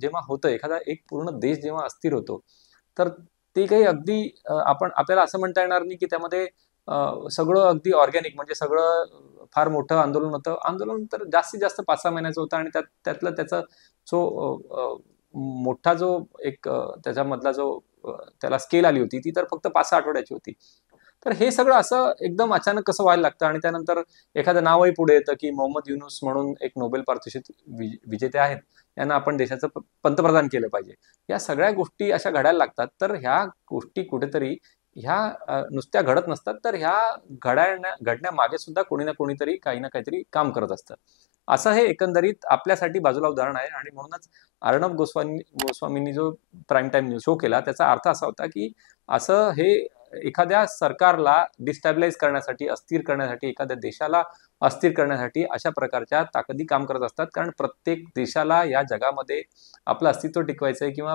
जेव्हा होतं, एखादा एक पूर्ण देश जेव्हा अस्थिर होतो, तर ते काही अगदी आपल्याला असं म्हणता येणार नाही, की त्यामध्ये सगळं अगदी ऑर्गॅनिक म्हणजे सगळं फार मोठं आंदोलन होतं. आंदोलन तर जास्तीत जास्त 5-6 महिन्याचं होतं आणि त्यातला त्याचा जो मोठा जो एक त्याच्यामधला जो त्याला स्केल आली होती, ती तर फक्त 5-6 आठवड्याची होती. तर हे सगळं असं एकदम अचानक कसं व्हायला लागतं आणि त्यानंतर एखादं नावही पुढे येतं, की मोहम्मद युनूस म्हणून एक नोबेल पारितोषिक विजेते आहेत. यांना आपण देशाचं पंतप्रधान केलं पाहिजे. या सगळ्या गोष्टी अशा घडायला लागतात. तर ह्या गोष्टी कुठेतरी ह्या नुसत्या घडत नसतात, तर ह्या घडण्यामागे सुद्धा कोणी ना कोणीतरी काही ना काहीतरी काम करत असतं. असं हे एकंदरीत आपल्यासाठी बाजूला उदाहरण आहे आणि म्हणूनच अर्णब गोस्वामींनी जो प्राईम टाईम शो केला, त्याचा अर्थ असा होता, की असं हे एखाद्या सरकारला डिस्टॅबिलाईज करण्यासाठी, अस्थिर करण्यासाठी, एखाद्या देशाला अस्थिर करण्यासाठी अशा प्रकारच्या ताकदी काम करत असतात. कारण प्रत्येक देशाला या जगामध्ये आपलं अस्तित्व टिकवायचं आहे किंवा